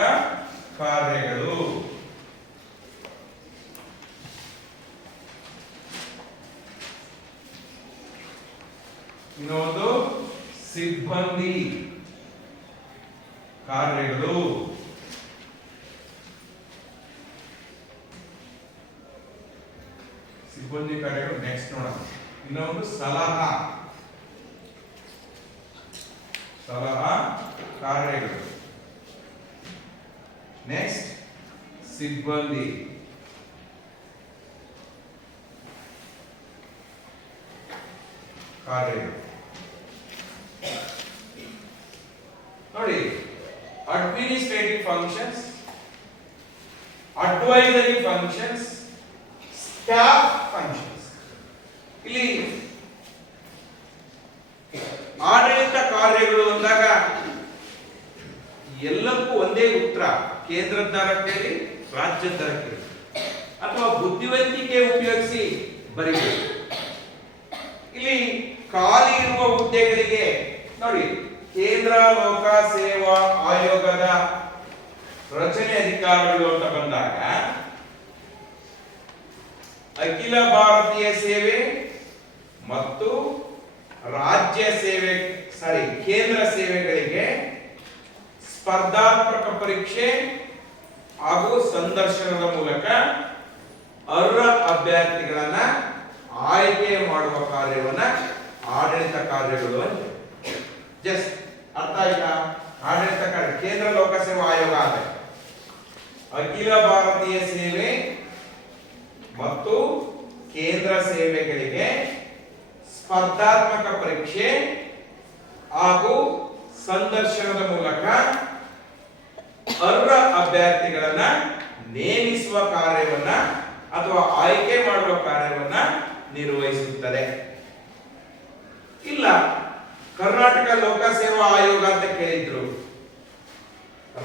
ಕಾರ್ಯಗಳು, ಇನ್ನೊಂದು ಸಿಬ್ಬಂದಿ ಕಾರ್ಯಗಳು. ಸಿಬ್ಬಂದಿ ಕಾರ್ಯಗಳು ನೆಕ್ಸ್ಟ್ ನೋಡೋಣ. ಇನ್ನೊಂದು ಸಲಹಾ ಕಾರ್ಯಗಳು. ನೆಕ್ಸ್ಟ್ ಸಿಬ್ಬಂದಿ ಕಾರ್ಯಗಳು. Functions, advisory functions, staff functions. ಇಲ್ಲಿ ಆಡಳಿತ ಕಾರ್ಯಗಳು ಅಂದಾಗ ಎಲ್ಲಕ್ಕೂ ಒಂದೇ ಉತ್ತರ, ಕೇಂದ್ರದ್ದಾರ ಕೇಳಿ ರಾಜ್ಯದ್ದಾರ ಕೇಳಿ ಅಥವಾ ಬುದ್ಧಿವಂತಿಕೆ ಉಪಯೋಗಿಸಿ ಬರೀಬೇಕು. ಇಲ್ಲಿ ಖಾಲಿ ಇರುವ ಹುದ್ದೆಗಳಿಗೆ ನೋಡಿ, ಕೇಂದ್ರ ಲೋಕ ಸೇವಾ ಆಯೋಗದ ರಚನೆ ಅಧಿಕಾರಗಳು ಅಂತ ಬಂದಾಗ ಅಖಿಲ ಭಾರತೀಯ ಸೇವೆ ಮತ್ತು ರಾಜ್ಯ ಸೇವೆ ಕೇಂದ್ರ ಸೇವೆಗಳಿಗೆ ಸ್ಪರ್ಧಾತ್ಮಕ ಪರೀಕ್ಷೆ ಹಾಗೂ ಸಂದರ್ಶನದ ಮೂಲಕ ಅರ್ಹ ಅಭ್ಯರ್ಥಿಗಳನ್ನ ಆಯ್ಕೆ ಮಾಡುವ ಕಾರ್ಯವನ್ನ ಆಡಳಿತ ಕಾರ್ಯಗಳು ಅಂತ. ಜಸ್ಟ್ ಅರ್ಥ ಆಯ್ತಾ? ಆಡಳಿತ ಕಾರ್ಯ ಕೇಂದ್ರ ಲೋಕಸೇವಾ ಆಯೋಗ ಅಂದ್ರೆ ಅಖಿಲ ಭಾರತೀಯ ಸೇವೆ ಮತ್ತು ಕೇಂದ್ರ ಸೇವೆಗಳಿಗೆ ಸ್ಪರ್ಧಾತ್ಮಕ ಪರೀಕ್ಷೆ ಹಾಗೂ ಸಂದರ್ಶನದ ಮೂಲಕ ಅರ್ಹ ಅಭ್ಯರ್ಥಿಗಳನ್ನ ನೇಮಿಸುವ ಕಾರ್ಯವನ್ನ ಅಥವಾ ಆಯ್ಕೆ ಮಾಡುವ ಕಾರ್ಯವನ್ನ ನಿರ್ವಹಿಸುತ್ತದೆ. ಇಲ್ಲ ಕರ್ನಾಟಕ ಲೋಕಸೇವಾ ಆಯೋಗ ಅಂತ ಕೇಳಿದ್ರು,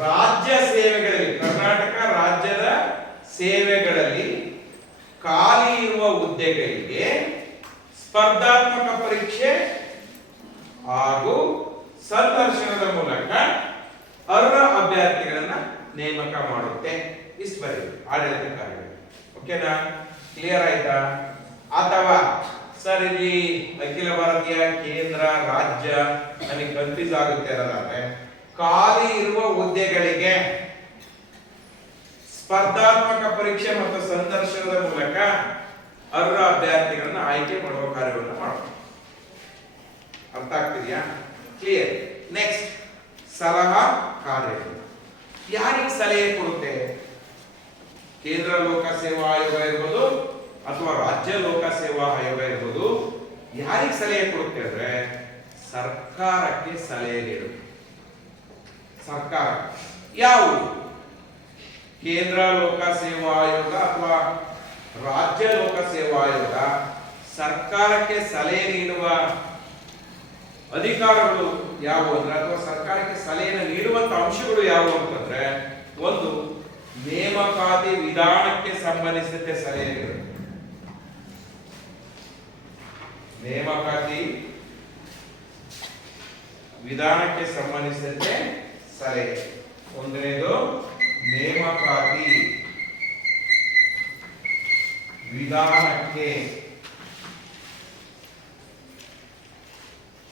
ರಾಜ್ಯ ಸೇವೆಗಳಲ್ಲಿ ಕರ್ನಾಟಕ ರಾಜ್ಯದ ಸೇವೆಗಳಲ್ಲಿ ಖಾಲಿ ಇರುವ ಹುದ್ದೆಗಳಿಗೆ ಸ್ಪರ್ಧಾತ್ಮಕ ಪರೀಕ್ಷೆ ಹಾಗೂ ಸಂದರ್ಶನದ ಮೂಲಕ ಅರ್ಹ ಅಭ್ಯರ್ಥಿಗಳನ್ನ ನೇಮಕ ಮಾಡುತ್ತೆ. ಇಷ್ಟು ಬರೀ ಆಡಳಿತ ಕಾರ್ಯಗಳು. ಓಕೆನಾ? ಕ್ಲಿಯರ್ ಆಯ್ತಾ? ಅಥವಾ ಸರ್ ಇಲ್ಲಿ ಅಖಿಲ ಭಾರತೀಯ ಕೇಂದ್ರ ರಾಜ್ಯ ನನಗೆ ಕನ್ಫ್ಯೂಸ್ ಆಗುತ್ತೆ ಅನ್ನೋದಾದ್ರೆ, ಖಾಲಿ ಇರುವ ಹುದ್ದೆಗಳಿಗೆ ಸ್ಪರ್ಧಾತ್ಮಕ ಪರೀಕ್ಷೆ ಮತ್ತು ಸಂದರ್ಶನದ ಮೂಲಕ ಅರ್ಹ ಅಭ್ಯರ್ಥಿಗಳನ್ನ ಆಯ್ಕೆ ಮಾಡುವ ಕಾರ್ಯವನ್ನು ಮಾಡಬೇಕು. ಅರ್ಥ ಆಗ್ತಿದೆಯಾ? ಕ್ಲಿಯರ್. ನೆಕ್ಸ್ಟ್, ಸಲಹಾ ಕಾರ್ಯಗಳು. ಯಾರಿಗೆ ಸಲಹೆ ಕೊಡುತ್ತೆ? ಕೇಂದ್ರ ಲೋಕ ಸೇವಾ ಆಯೋಗ ಇರ್ಬೋದು ಅಥವಾ ರಾಜ್ಯ ಲೋಕ ಸೇವಾ ಆಯೋಗ ಇರ್ಬೋದು. ಯಾರಿಗೆ ಸಲಹೆ ಕೊಡುತ್ತೆ ಅಂದ್ರೆ ಸರ್ಕಾರಕ್ಕೆ ಸಲಹೆ ನೀಡುತ್ತೆ. ಸರ್ಕಾರ ಯಾವುದು? ಕೇಂದ್ರ ಲೋಕ ಸೇವಾ ಆಯೋಗ ಅಥವಾ ರಾಜ್ಯ ಲೋಕ ಸೇವಾ ಆಯೋಗ ಸರ್ಕಾರಕ್ಕೆ ಸಲಹೆ ನೀಡುವ ಅಧಿಕಾರಗಳು ಯಾವುವು ಅಂದ್ರೆ, ಅಥವಾ ಸರ್ಕಾರಕ್ಕೆ ಸಲಹೆಯನ್ನು ನೀಡುವಂತ ಅಂಶಗಳು ಯಾವುವು ಅಂತಂದ್ರೆ, ಒಂದು ನೇಮಕಾತಿ ವಿಧಾನಕ್ಕೆ ಸಂಬಂಧಿಸಿದಂತೆ ಸಲಹೆ ನೀಡುತ್ತೆ. ನೇಮಕಾತಿ ವಿಧಾನಕ್ಕೆ ಸಂಬಂಧಿಸಿದಂತೆ ಸಲಹೆ. ಒಂದನೇದು ನೇಮಕಾತಿ ವಿಧಾನಕ್ಕೆ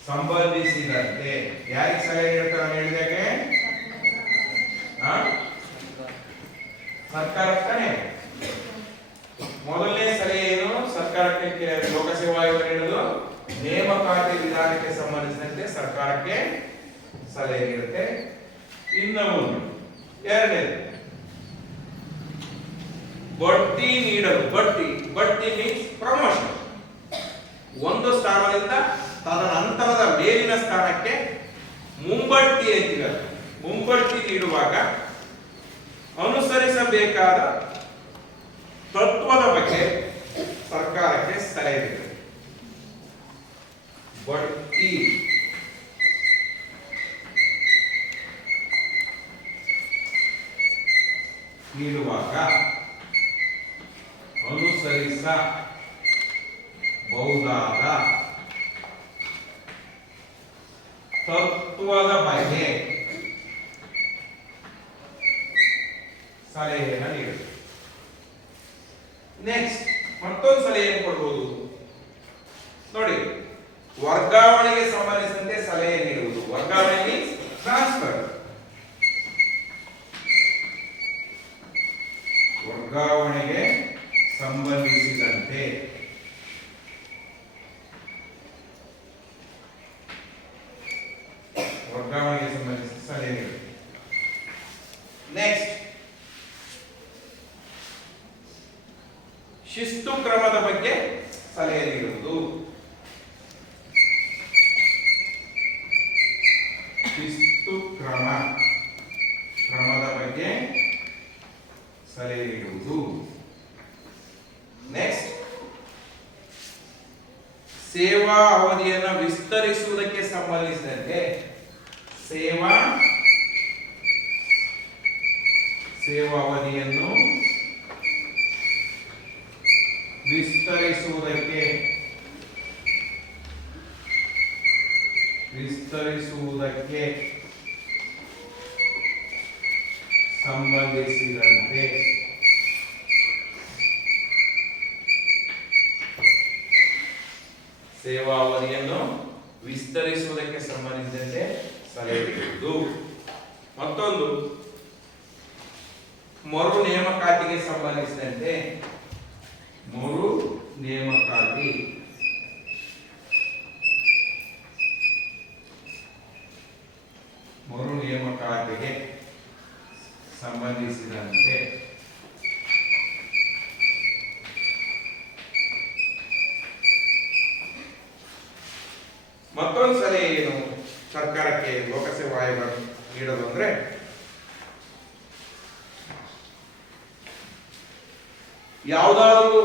ಸಂಬಂಧಿಸಿದಂತೆ ಯಾರಿಗೆ ಸಲಹೆ ನೀಡ್ತಾರೆ ಹೇಳಿದಾಗೆ? ಸರ್ಕಾರ ತಾನೇ. ಮೊದಲನೇ ಸಲಹೆ ಏನು? ಸರ್ಕಾರಕ್ಕೆ ಲೋಕಸೇವಾ ಆಯೋಗ ನೀಡುವುದು ನೇಮಕಾತಿ ವಿಧಾನಕ್ಕೆ ಸಂಬಂಧಿಸಿದಂತೆ ಸರ್ಕಾರಕ್ಕೆ ಸಲಹೆ ನೀಡುತ್ತೆ. ಇನ್ನು ಎರಡನೇದು ಬಡ್ತಿ ನೀಡಲು. ಬಡ್ತಿ ಮೀನ್ಸ್ ಪ್ರಮೋಷನ್. ಒಂದು ಸ್ಥಾನದಿಂದ ತದನಂತರದ ಮೇಲಿನ ಸ್ಥಾನಕ್ಕೆ ಮುಂಬಡ್ತಿ ಅಂತೀವಿ. ಮುಂಬಡ್ತಿ ನೀಡುವಾಗ ಅನುಸರಿಸಬೇಕಾದ ತತ್ವದ ಬಗ್ಗೆ ಸರ್ಕಾರಕ್ಕೆ ಸಲಹೆ ನೀಡುತ್ತೆ. ಬಡ್ತಿ ನೀಡುವಾಗ ಅನುಸರಿಸಬಹುದಾದ ತತ್ವದ ಬಗ್ಗೆ ಸಲಹೆಯನ್ನು ನೀಡುತ್ತೆ. ನೆಕ್ಸ್ಟ್ ಮತ್ತೊಂದು ಸಲಹೆಯನ್ನು ಕೊಡಬಹುದು ನೋಡಿ. ವರ್ಗಾವಣೆಗೆ ಸಂಬಂಧಿಸಿದಂತೆ ಸಲಹೆ ನೀಡುವುದು. ವರ್ಗಾವಣೆ ಮೀನ್ಸ್ ಟ್ರಾನ್ಸ್ಫರ್. ವರ್ಗಾವಣೆಗೆ ಸಂಬಂಧಿಸಿದಂತೆ ಸಲಹೆ ನೀಡುವುದು. ನೆಕ್ಸ್ಟ್ ಶಿಸ್ತು ಕ್ರಮದ ಬಗ್ಗೆ ಸಲಹೆ ನೀಡುವುದು. ಶಿಸ್ತು ಕ್ರಮದ ಬಗ್ಗೆ ಸಲಹೆ ನೀಡುವುದು. ನೆಕ್ಸ್ಟ್, ಸೇವಾ ಅವಧಿಯನ್ನು ವಿಸ್ತರಿಸುವುದಕ್ಕೆ ಸಂಬಂಧಿಸಿದಂತೆ ಸೇವಾ ಅವಧಿಯನ್ನು ವಿಸ್ತರಿಸುವುದಕ್ಕೆ ಸಂಬಂಧಿಸಿದಂತೆ ಸೇವಾ ಅವಧಿಯನ್ನು ವಿಸ್ತರಿಸುವುದಕ್ಕೆ ಸಂಬಂಧಿಸಿದಂತೆ ಸಲಹೆ ನೀಡುವುದು. ಮತ್ತೊಂದು, ಮರು ನೇಮಕಾತಿಗೆ ಸಂಬಂಧಿಸಿದಂತೆ ಮರು ನೇಮಕಾತಿಗೆ ಸಂಬಂಧಿಸಿದಂತೆ ಮತ್ತೊಂದು ಸಲಹೆ ಏನು ಸರ್ಕಾರಕ್ಕೆ ಲೋಕಸೇವಾ ಆಯೋಗ ನೀಡೋದು ಅಂದ್ರೆ, ಯಾವುದಾದರೂ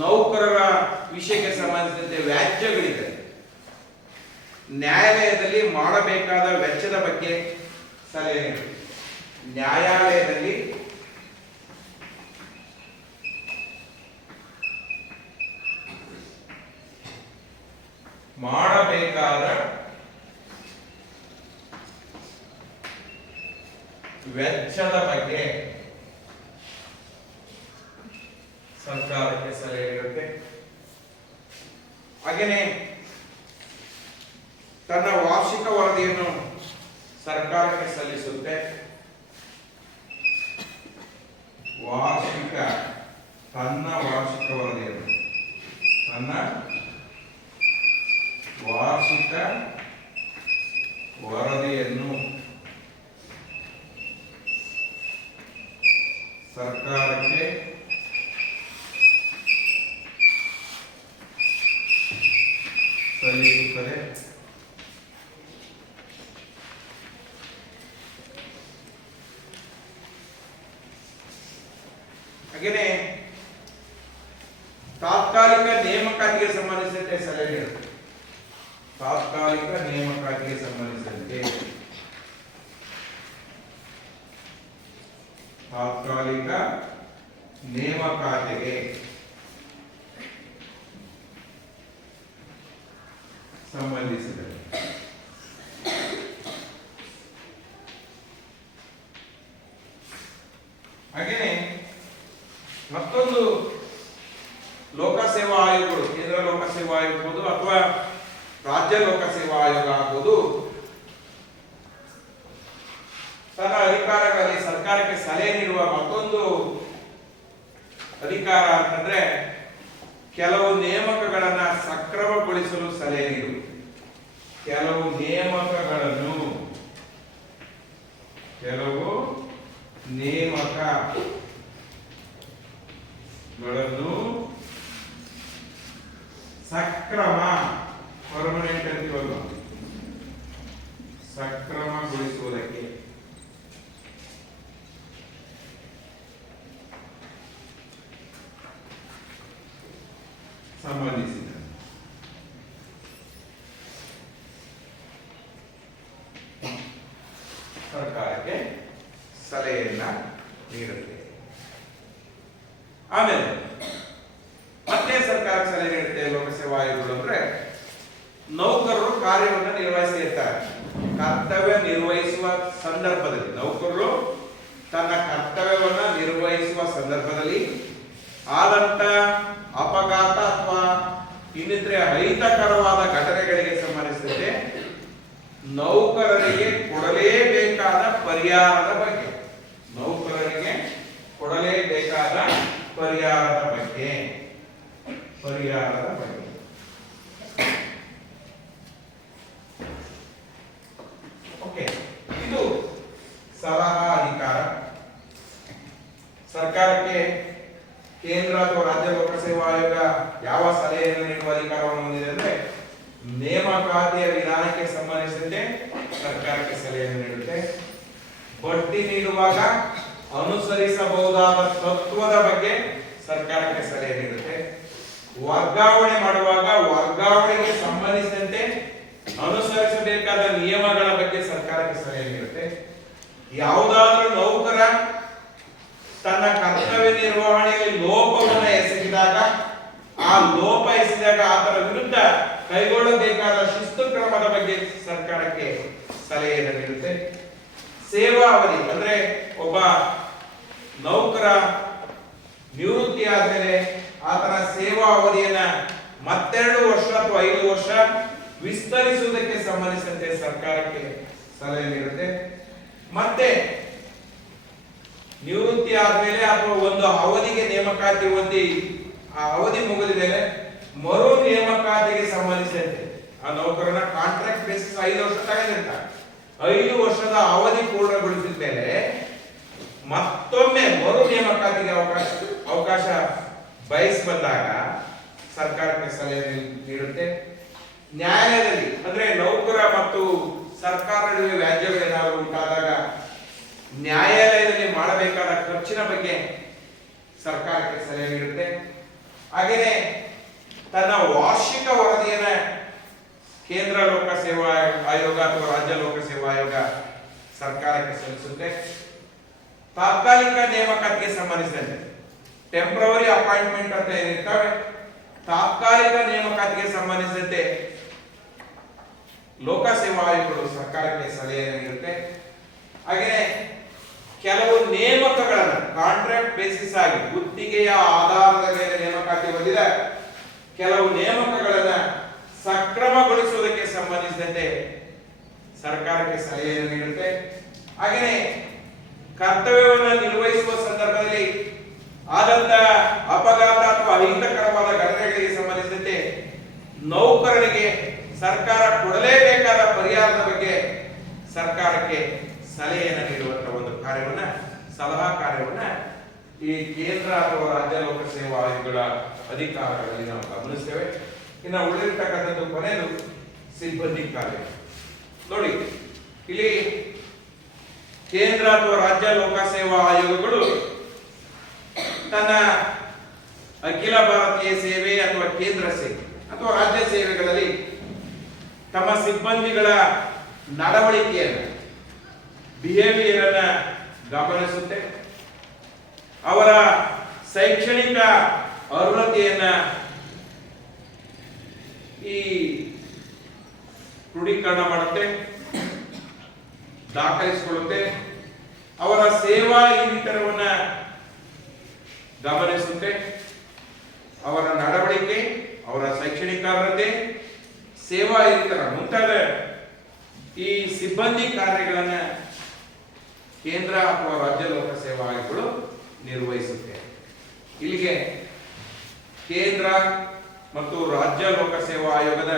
ನೌಕರರ ವಿಷಯಕ್ಕೆ ಸಂಬಂಧಿಸಿದಂತೆ ವ್ಯಾಜ್ಯಗಳಿದೆ, ನ್ಯಾಯಾಲಯದಲ್ಲಿ ಮಾಡಬೇಕಾದ ವೆಚ್ಚದ ಬಗ್ಗೆ ಸಲಹೆ ನೀಡುವುದು. ನ್ಯಾಯಾಲಯದಲ್ಲಿ ಮಾಡಬೇಕಾದ ವೆಚ್ಚದ ಬಗ್ಗೆ ಸರ್ಕಾರಕ್ಕೆ ಸಲಹೆ ನೀಡುತ್ತೆ. ಹಾಗೆಯೇ ತನ್ನ ವಾರ್ಷಿಕ ವರದಿಯನ್ನು ಸರ್ಕಾರಕ್ಕೆ ಸಲ್ಲಿಸುತ್ತೆ. ತನ್ನ ವಾರ್ಷಿಕ ವರದಿಯನ್ನು ಸರ್ಕಾರಕ್ಕೆ ಸಲ್ಲಿಸುತ್ತದೆ. ಹಾಗೆಯೇ ತಾತ್ಕಾಲಿಕ ನೇಮಕಾತಿಗೆ ಸಂಬಂಧಿಸಿದಂತೆ ಸಲಹೆ ನೀಡುತ್ತದೆ. ತಾತ್ಕಾಲಿಕ ನೇಮಕಾತಿಗೆ ಸಂಬಂಧಿಸಿದಂತೆ ಹಾಗೆಯೇ ಮತ್ತೊಂದು, ಲೋಕಸೇವಾ ಆಯೋಗಗಳು, ಕೇಂದ್ರ ಲೋಕಸೇವಾ ಆಯೋಗ ಆಗ್ಬೋದು ಅಥವಾ ರಾಜ್ಯ ಲೋಕಸೇವಾ ಆಯೋಗ ಆಗ್ಬೋದು, ತನ್ನ ಅಧಿಕಾರಗಳಲ್ಲಿ ಸರ್ಕಾರಕ್ಕೆ ಸಲಹೆ ನೀಡುವ ಮತ್ತೊಂದು ಅಧಿಕಾರ ಅಂತಂದ್ರೆ ಕೆಲವು ನೇಮಕಗಳನ್ನ ಸಕ್ರಮಗೊಳಿಸಲು ಸಲಹೆ ನೀಡುವುದು. ಕೆಲವು ನೇಮಕಗಳನ್ನು ಸಕ್ರಮ ಪರ್ಮನೆಂಟ್ ಅಂತೀವಲ್ಲ, ಸಕ್ರಮಗೊಳಿಸುವುದಕ್ಕೆ ಸಂಬಂಧಿಸಿದ ಸರ್ಕಾರಕ್ಕೆ ಸಲಹೆಯನ್ನ ನೀಡುತ್ತೆ. ಆಮೇಲೆ ಮತ್ತೆ ಸರ್ಕಾರಕ್ಕೆ ಸಲಹೆ ನೀಡುತ್ತೆ ಲೋಕಸೇವಾ ಆಯೋಗಗಳು ಅಂದ್ರೆ, ನೌಕರರು ಕಾರ್ಯವನ್ನು ನಿರ್ವಹಿಸಿರ್ತಾರೆ. ಕರ್ತವ್ಯ ನಿರ್ವಹಿಸುವ ಸಂದರ್ಭದಲ್ಲಿ ನೌಕರರು ತನ್ನ ಕರ್ತವ್ಯವನ್ನ ನಿರ್ವಹಿಸುವ ಸಂದರ್ಭದಲ್ಲಿ ಆದಂತ ಅಪಘಾತ ಅಥವಾ ಇನ್ನಿತರೆ ಅಹಿತಕರವಾದ ಘಟನೆಗಳಿಗೆ ಸಂಬಂಧಿಸಿದಂತೆ ನೌಕರರಿಗೆ ಕೊಡಲೇಬೇಕಾದ ಪರಿಹಾರದ ಬಗ್ಗೆ ಓಕೆ, ಇದು ಸಲಹಾ ಅಧಿಕಾರ. ಸರ್ಕಾರಕ್ಕೆ ಕೇಂದ್ರ ಅಥವಾ ರಾಜ್ಯ ಲೋಕಸೇವಾ ಆಯೋಗ ಯಾವ ಸಲಹೆಯನ್ನು ನೀಡುವ ಅಧಿಕಾರವನ್ನು ಹೊಂದಿದೆ ಅಂದ್ರೆ, ನೇಮಕಾತಿಯ ವಿಧಾನಕ್ಕೆ ಸಂಬಂಧಿಸಿದಂತೆ ಸರ್ಕಾರಕ್ಕೆ ಸಲಹೆಯನ್ನು ನೀಡುತ್ತೆ. ಬಡ್ತಿ ನೀಡುವಾಗ ಅನುಸರಿಸಬಹುದಾದ ತತ್ವದ ಬಗ್ಗೆ ಸರ್ಕಾರಕ್ಕೆ ಸಲಹೆ ನೀಡುತ್ತೆ. ವರ್ಗಾವಣೆ ಮಾಡುವಾಗ ವರ್ಗಾವಣೆಗೆ ಸಂಬಂಧಿಸಿದಂತೆ ಅನುಸರಿಸಬೇಕಾದ ನಿಯಮಗಳ ಬಗ್ಗೆ ಸರ್ಕಾರಕ್ಕೆ ಸಲಹೆ ನೀಡುತ್ತೆ. ಯಾವುದಾದ್ರೂ ನೌಕರ ತನ್ನ ಕರ್ತವ್ಯ ನಿರ್ವಹಣೆಯಲ್ಲಿ ಲೋಪವನ್ನು ಎಸಗಿದಾಗ ಆತರ ವಿರುದ್ಧ ಕೈಗೊಳ್ಳಬೇಕಾದ ಶಿಸ್ತು ಕ್ರಮದ ಬಗ್ಗೆ ಸರ್ಕಾರಕ್ಕೆ ಸಲಹೆಯನ್ನು ನೀಡುತ್ತೆ. ಸೇವಾ ಅವಧಿ ಅಂದ್ರೆ ಒಬ್ಬ ನೌಕರ ನಿವೃತ್ತಿ ಆದ್ಮೇಲೆ ಆತನ ಸೇವಾ ಅವಧಿಯನ್ನ ಮತ್ತೆರಡು ವರ್ಷ ಅಥವಾ 5 ವರ್ಷ ವಿಸ್ತರಿಸುವುದಕ್ಕೆ ಸಂಬಂಧಿಸಿದಂತೆ ಸರ್ಕಾರಕ್ಕೆ ಸಲಹೆ ನೀಡುತ್ತೆ. ಮತ್ತೆ ನಿವೃತ್ತಿ ಆದ್ಮೇಲೆ ಅಥವಾ ಒಂದು ಅವಧಿಗೆ ನೇಮಕಾತಿ ಹೊಂದಿ ಆ ಅವಧಿ ಮುಗಿದ ಮೇಲೆ ಮರು ನೇಮಕಾತಿಗೆ ಸಂಬಂಧಿಸಿದಂತೆ ಆ ನೌಕರನ ಕಾಂಟ್ರಾಕ್ಟ್ ಬೇಸಿಸ್ 5 ವರ್ಷ ತಗೊಂಡಿರ್ತಾರೆ. 5 ವರ್ಷದ ಅವಧಿ ಪೂರ್ಣಗೊಳಿಸಿದ ಮೇಲೆ ಮತ್ತೊಮ್ಮೆ ಮರು ನೇಮಕಾತಿಗೆ ಅವಕಾಶ ಬಯಸಿ ಬಂದಾಗ ಸರ್ಕಾರಕ್ಕೆ ಸಲಹೆ ನೀಡುತ್ತೆ. ನ್ಯಾಯಾಲಯದಲ್ಲಿ ಅಂದ್ರೆ ನೌಕರ ಮತ್ತು ಸರ್ಕಾರ ನಡುವೆ ವ್ಯಾಜ್ಯಗಳೇನಾದರೂ ಉಂಟಾದಾಗ ನ್ಯಾಯಾಲಯದಲ್ಲಿ ಮಾಡಬೇಕಾದ ಖರ್ಚಿನ ಬಗ್ಗೆ ಸರ್ಕಾರಕ್ಕೆ ಸಲಹೆ ನೀಡುತ್ತೆ. ಹಾಗೆಯೇ ತನ್ನ ವಾರ್ಷಿಕ ವರದಿಯನ್ನ ಕೇಂದ್ರ ಲೋಕ ಸೇವಾ ಆಯೋಗ ಅಥವಾ ರಾಜ್ಯ ಲೋಕ ಸೇವಾ ಆಯೋಗ ಸರ್ಕಾರಕ್ಕೆ ಸಲ್ಲಿಸುತ್ತೆ. ತಾತ್ಕಾಲಿಕ ನೇಮಕಾತಿಗೆ ಸಂಬಂಧಿಸಿದಂತೆ ಟೆಂಪರರಿ ಅಪಾಯಿಂಟ್ಮೆಂಟ್ ಅಂತ ಏನಿರ್ತವೆ, ತಾತ್ಕಾಲಿಕ ನೇಮಕಾತಿಗೆ ಸಂಬಂಧಿಸಿದಂತೆ ಲೋಕ ಸೇವಾ ಆಯೋಗಗಳು ಸರ್ಕಾರಕ್ಕೆ ಸಲಹೆಯನ್ನು ನೀಡುತ್ತೆ. ಹಾಗೆಯೇ ಕೆಲವು ನೇಮಕಗಳನ್ನು ಕಾಂಟ್ರಾಕ್ಟ್ ಬೇಸಿಸ್ ಆಗಿ ಗುತ್ತಿಗೆಯ ಆಧಾರದ ಮೇಲೆ ನೇಮಕಾತಿ ಹೊಂದಿದ ಕೆಲವು ನೇಮಕಗಳನ್ನು ಸಕ್ರಮಗೊಳಿಸುವುದಕ್ಕೆ ಸಂಬಂಧಿಸಿದಂತೆ ಸರ್ಕಾರಕ್ಕೆ ಸಲಹೆಯನ್ನು ನೀಡುತ್ತೆ. ಹಾಗೆಯೇ ಕರ್ತವ್ಯವನ್ನು ನಿರ್ವಹಿಸುವ ಸಂದರ್ಭದಲ್ಲಿ ಆದಂತ ಅಪಘಾತ ಅಥವಾ ಅಹಿತಕರವಾದ ಘಟನೆಗಳಿಗೆ ಸಂಬಂಧಿಸಿದಂತೆ ನೌಕರರಿಗೆ ಸರ್ಕಾರ ಕೊಡಲೇಬೇಕಾದ ಪರಿಹಾರದ ಬಗ್ಗೆ ಸರ್ಕಾರಕ್ಕೆ ಸಲಹೆಯನ್ನು ನೀಡುವಂತಹ ಒಂದು ಸಲಹಾ ಕಾರ್ಯವನ್ನ ಈ ಕೇಂದ್ರ ಅಥವಾ ರಾಜ್ಯ ಲೋಕ ಸೇವಾ ಆಯೋಗಗಳ ಅಧಿಕಾರಗಳಲ್ಲಿ ನಾವು ಗಮನಿಸ್ತೇವೆ. ಇನ್ನು ಉಳಿದಿರ್ತಕ್ಕಂಥದ್ದು ಕೊನೆಯದು ಸಿಬ್ಬಂದಿ ಕಾರ್ಯ. ನೋಡಿ, ಇಲ್ಲಿ ಕೇಂದ್ರ ಅಥವಾ ರಾಜ್ಯ ಲೋಕ ಸೇವಾ ಆಯೋಗಗಳು ತನ್ನ ಅಖಿಲ ಭಾರತೀಯ ಸೇವೆ ಅಥವಾ ಕೇಂದ್ರ ಸೇವೆ ಅಥವಾ ರಾಜ್ಯ ಸೇವೆಗಳಲ್ಲಿ ತಮ್ಮ ಸಿಬ್ಬಂದಿಗಳ ನಡವಳಿಕೆಯನ್ನು ಬಿಹೇವಿಯರ್ ಅನ್ನ ಗಮನಿಸುತ್ತೆ. ಅವರ ಶೈಕ್ಷಣಿಕ ಅರ್ಹತೆಯನ್ನ ಈ ಕ್ರೋಢೀಕರಣ ಮಾಡುತ್ತೆ, ದಾಖಲಿಸಿಕೊಳ್ಳುತ್ತೆ. ಅವರ ಸೇವಾ ಹಿರಿತನವನ್ನ ಗಮನಿಸುತ್ತೆ. ಅವರ ನಡವಳಿಕೆ, ಅವರ ಶೈಕ್ಷಣಿಕ ಅರ್ಹತೆ, ಸೇವಾ ಹಿರಿತನ ಮುಂತಾದ ಈ ಸಿಬ್ಬಂದಿ ಕಾರ್ಯಗಳನ್ನ ಕೇಂದ್ರ ಅಥವಾ ರಾಜ್ಯ ಲೋಕ ಸೇವಾ ಆಯೋಗಗಳು ನಿರ್ವಹಿಸುತ್ತೆ. ಇಲ್ಲಿಗೆ ಕೇಂದ್ರ ಮತ್ತು ರಾಜ್ಯ ಲೋಕ ಸೇವಾ ಆಯೋಗದ